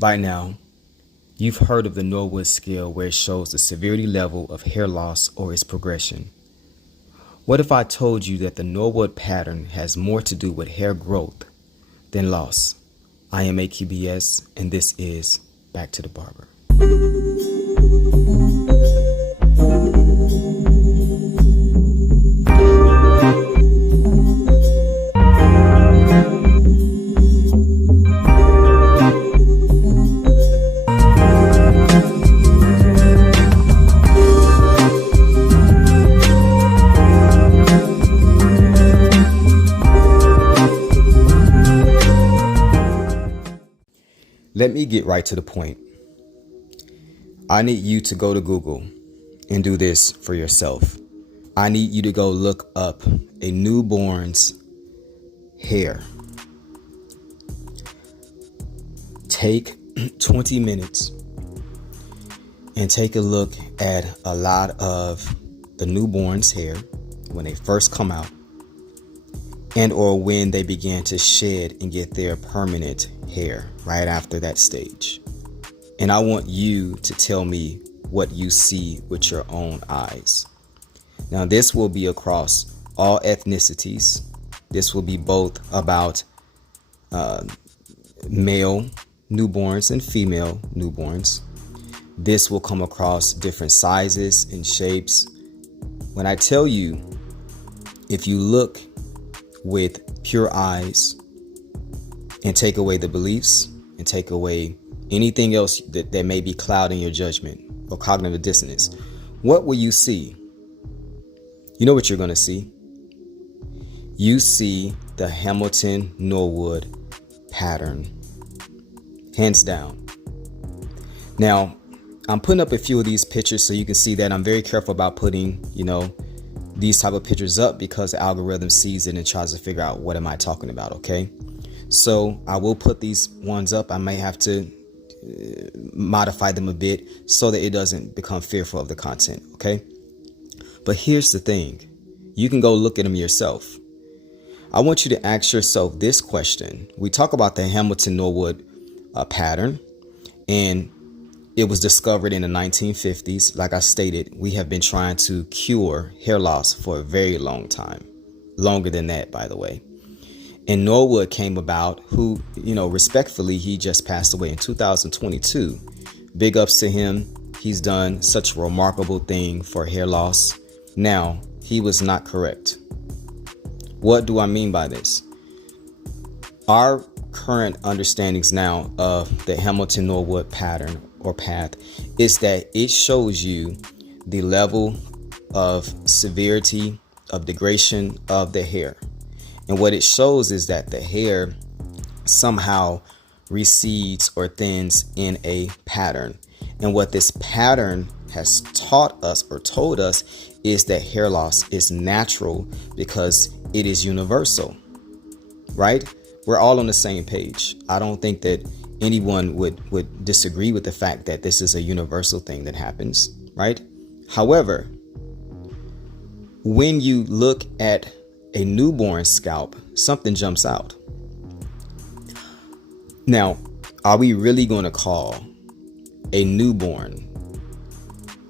By now, you've heard of the Norwood scale where it shows the severity level of hair loss or its progression. What if I told you that the Norwood pattern has more to do with hair growth than loss? I am AQBS, and this is Back to the Barber. Let me get right to the point. I need you to go to Google and do this for yourself. I need you to go look up a newborn's hair. Take 20 minutes and take a look at a lot of the newborn's hair when they first come out and or when they begin to shed and get their permanent hair right after that stage. And I want you to tell me what you see with your own eyes. Now, this will be across all ethnicities. This will be both about male newborns and female newborns. This will come across different sizes and shapes. When I tell you, if you look with pure eyes and take away the beliefs and take away anything else that may be clouding your judgment or cognitive dissonance, what will you see? You know what you're going to see? You see the Hamilton-Norwood pattern, hands down. Now, I'm putting up a few of these pictures so you can see that I'm very careful about putting, these type of pictures up because the algorithm sees it and tries to figure out what am I talking about, okay? So I will put these ones up. I may have to modify them a bit so that it doesn't become fearful of the content, okay? But here's the thing. You can go look at them yourself. I want you to ask yourself this question. We talk about the Hamilton-Norwood pattern, and it was discovered in the 1950s. Like I stated, we have been trying to cure hair loss for a very long time. Longer than that, by the way. And Norwood came about, who, respectfully, he just passed away in 2022. Big ups to him. He's done such a remarkable thing for hair loss. Now, he was not correct. What do I mean by this? Our current understandings now of the Hamilton-Norwood pattern or path is that it shows you the level of severity of degradation of the hair. And what it shows is that the hair somehow recedes or thins in a pattern. And what this pattern has taught us or told us is that hair loss is natural because it is universal, right? We're all on the same page. I don't think that anyone would disagree with the fact that this is a universal thing that happens, right? However, when you look at a newborn scalp, something jumps out. Now, are we really going to call a newborn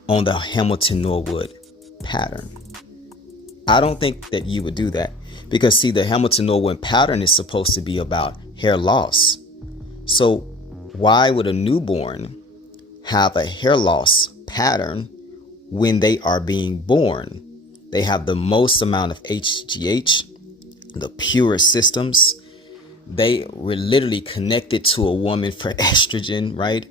on the Hamilton-Norwood pattern? I don't think that you would do that because, see, the Hamilton-Norwood pattern is supposed to be about hair loss. So why would a newborn have a hair loss pattern when they are being born? They have the most amount of HGH, the purest systems. They were literally connected to a woman for estrogen, right?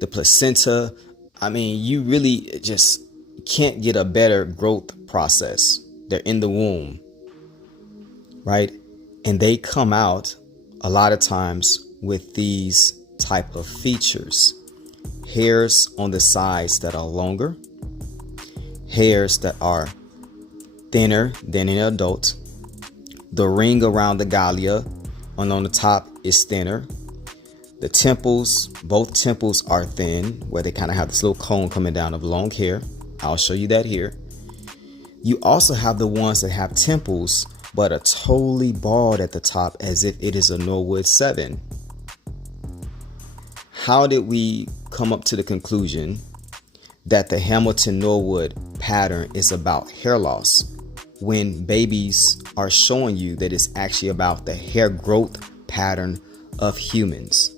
The placenta. I mean, you really just can't get a better growth process. They're in the womb, right? And they come out a lot of times with these type of features. Hairs on the sides that are longer, hairs that are thinner than an adult. The ring around the gallia on the top is thinner. The temples, both temples are thin, where they kind of have this little cone coming down of long hair. I'll show you that here. You also have the ones that have temples but are totally bald at the top as if it is a Norwood 7. how did we come up to the conclusion that the Hamilton-Norwood pattern is about hair loss when babies are showing you that it's actually about the hair growth pattern of humans?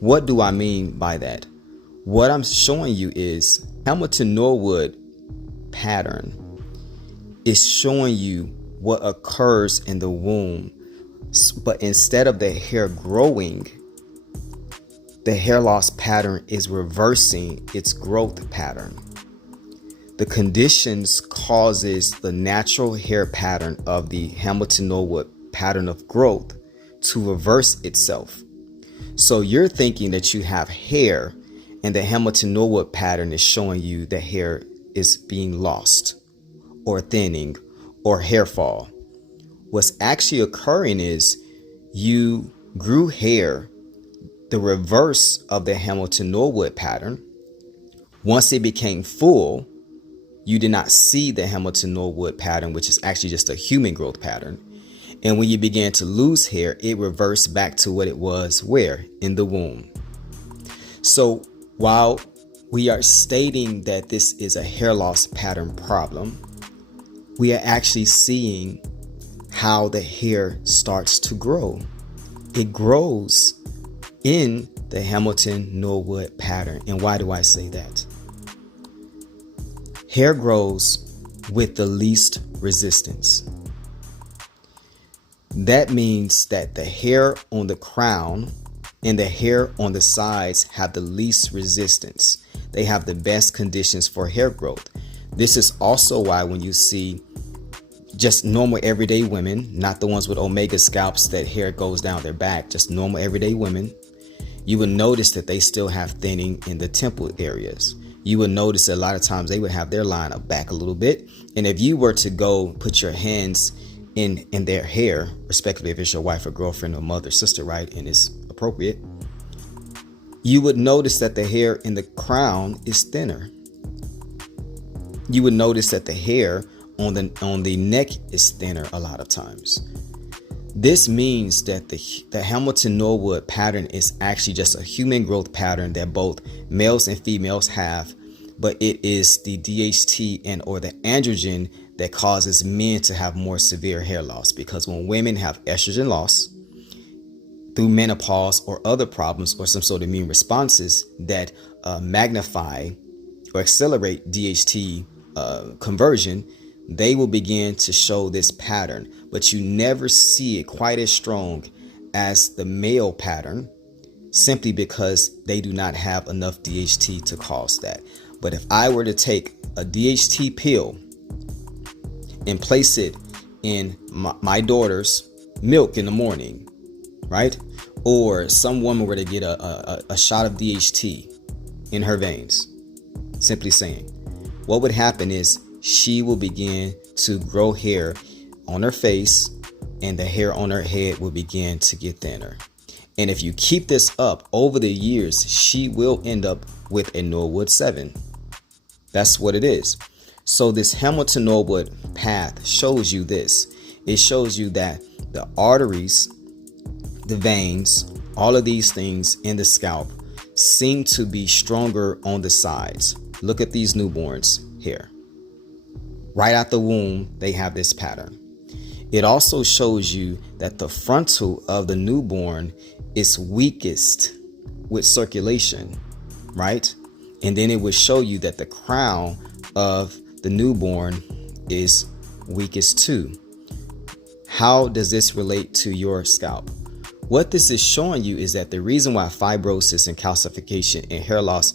What do I mean by that? What I'm showing you is Hamilton-Norwood pattern is showing you what occurs in the womb, but instead of the hair growing, the hair loss pattern is reversing its growth pattern. The conditions causes the natural hair pattern of the Hamilton-Norwood pattern of growth to reverse itself. So you're thinking that you have hair, and the Hamilton-Norwood pattern is showing you that hair is being lost or thinning or hair fall. What's actually occurring is you grew hair, the reverse of the Hamilton-Norwood pattern. Once it became full, you did not see the Hamilton-Norwood pattern, which is actually just a human growth pattern. And when you began to lose hair, it reversed back to what it was where? In the womb. So while we are stating that this is a hair loss pattern problem, we are actually seeing how the hair starts to grow. It grows in the Hamilton-Norwood pattern. And why do I say that? Hair grows with the least resistance. That means that the hair on the crown and the hair on the sides have the least resistance. They have the best conditions for hair growth. This is also why when you see just normal everyday women, not the ones with omega scalps that hair goes down their back, just normal everyday women, you will notice that they still have thinning in the temple areas. You will notice that a lot of times they would have their line up back a little bit. And if you were to go put your hands in their hair, respectively, if it's your wife or girlfriend or mother, sister, right, and it's appropriate, you would notice that the hair in the crown is thinner. You would notice that the hair on the neck is thinner a lot of times. This means that the Hamilton-Norwood pattern is actually just a human growth pattern that both males and females have, but it is the DHT and or the androgen that causes men to have more severe hair loss. Because when women have estrogen loss through menopause or other problems or some sort of immune responses that magnify or accelerate DHT conversion, they will begin to show this pattern, but you never see it quite as strong as the male pattern, simply because they do not have enough DHT to cause that. But if I were to take a DHT pill and place it in my daughter's milk in the morning, right? Or some woman were to get a shot of DHT in her veins, simply saying, what would happen is she will begin to grow hair on her face and the hair on her head will begin to get thinner. And if you keep this up over the years, she will end up with a Norwood 7. That's what it is. So this Hamilton-Norwood path shows you this. It shows you that the arteries, the veins, all of these things in the scalp seem to be stronger on the sides. Look at these newborns here. Right out the womb, they have this pattern. It also shows you that the frontal of the newborn is weakest with circulation, right? And then it would show you that the crown of the newborn is weakest too. How does this relate to your scalp? What this is showing you is that the reason why fibrosis and calcification and hair loss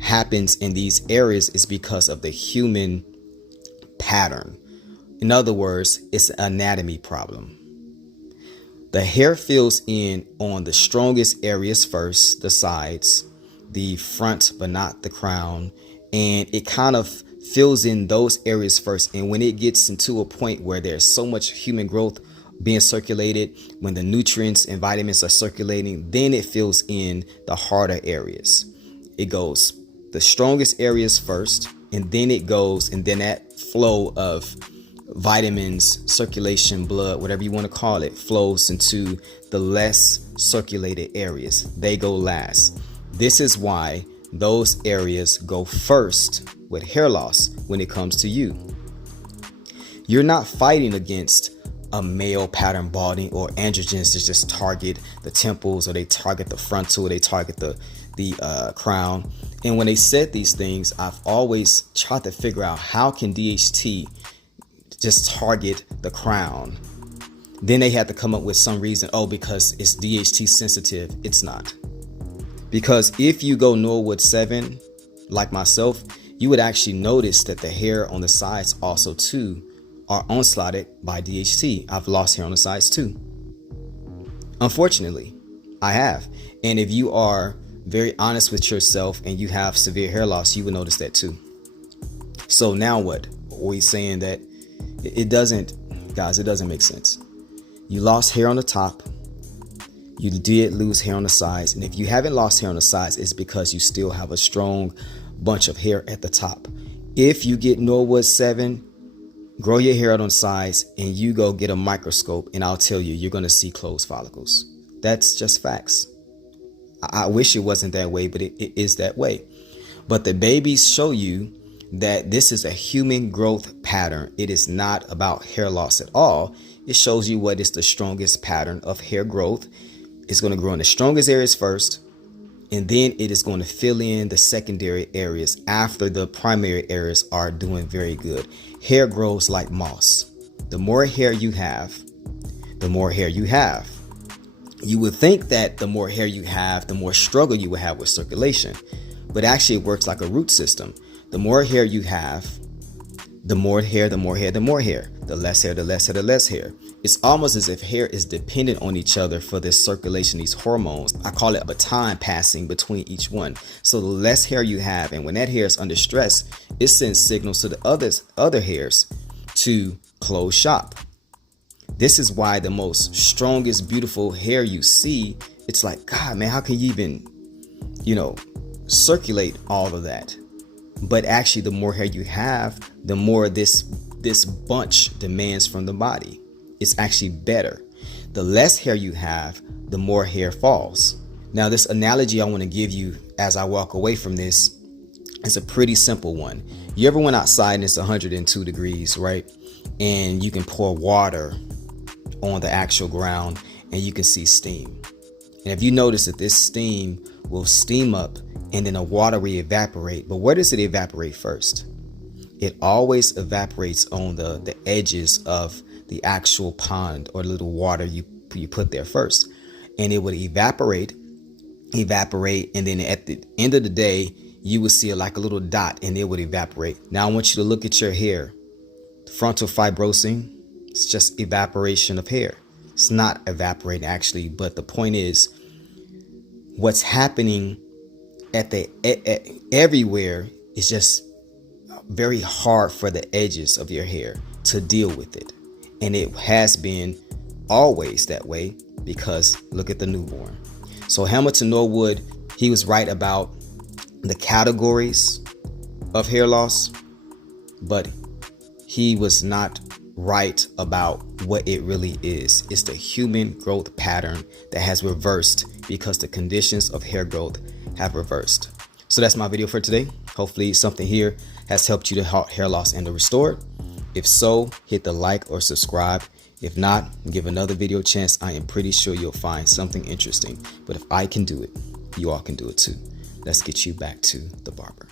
happens in these areas is because of the human pattern. In other words, it's an anatomy problem. The hair fills in on the strongest areas first, the sides, the front, but not the crown. And it kind of fills in those areas first. And when it gets into a point where there's so much human growth being circulated, when the nutrients and vitamins are circulating, then it fills in the harder areas. It goes the strongest areas first, and then it goes, and then that flow of vitamins, circulation, blood, whatever you want to call it, flows into the less circulated areas. They go last. This is why those areas go first with hair loss when it comes to you. You're not fighting against a male pattern balding or androgens that just target the temples, or they target the frontal, or they target the crown. And when they said these things, I've always tried to figure out, how can DHT just target the crown? Then they had to come up with some reason. Oh, because it's DHT sensitive. It's not. Because if you go Norwood 7, like myself, you would actually notice that the hair on the sides also too are onslaughted by DHT. I've lost hair on the sides too. Unfortunately, I have. And if you are very honest with yourself and you have severe hair loss, you will notice that too. So now what? Are we saying that it doesn't, guys, it doesn't make sense. You lost hair on the top. You did lose hair on the sides. And if you haven't lost hair on the sides, it's because you still have a strong bunch of hair at the top. If you get Norwood 7, grow your hair out on the sides, and you go get a microscope, and I'll tell you, you're going to see closed follicles. That's just facts. I wish it wasn't that way, but it is that way. But the babies show you that this is a human growth pattern. It is not about hair loss at all. It shows you what is the strongest pattern of hair growth. It's going to grow in the strongest areas first, and then it is going to fill in the secondary areas after the primary areas are doing very good. Hair grows like moss. The more hair you have, the more hair you have. You would think that the more hair you have, the more struggle you will have with circulation. But actually it works like a root system. The more hair you have, the more hair, the more hair, the more hair. The less hair, the less hair, the less hair. It's almost as if hair is dependent on each other for this circulation, these hormones. I call it a baton passing between each one. So the less hair you have, and when that hair is under stress, it sends signals to the other hairs to close shop. This is why the most strongest, beautiful hair you see, it's like, God, man, how can you even, circulate all of that? But actually, the more hair you have, the more this bunch demands from the body. It's actually better. The less hair you have, the more hair falls. Now, this analogy I want to give you as I walk away from this is a pretty simple one. You ever went outside and it's 102 degrees, right? And you can pour water on the actual ground and you can see steam. And if you notice that this steam will steam up and then the water will evaporate. But where does it evaporate first? It always evaporates on the edges of the actual pond or little water you put there first. And it would evaporate, and then at the end of the day, you would see like a little dot and it would evaporate. Now I want you to look at your hair. Frontal fibrosing, it's just evaporation of hair. It's not evaporating actually, but the point is what's happening at everywhere is just very hard for the edges of your hair to deal with it. And it has been always that way because look at the newborn. So Hamilton-Norwood, he was right about the categories of hair loss, but he was not right about what it really is. It's the human growth pattern that has reversed because the conditions of hair growth have reversed. So that's my video for today. Hopefully something here has helped you to halt hair loss and to restore it. If so, hit the like or subscribe. If not, give another video a chance. I am pretty sure you'll find something interesting. But if I can do it, you all can do it too. Let's get you back to the barber.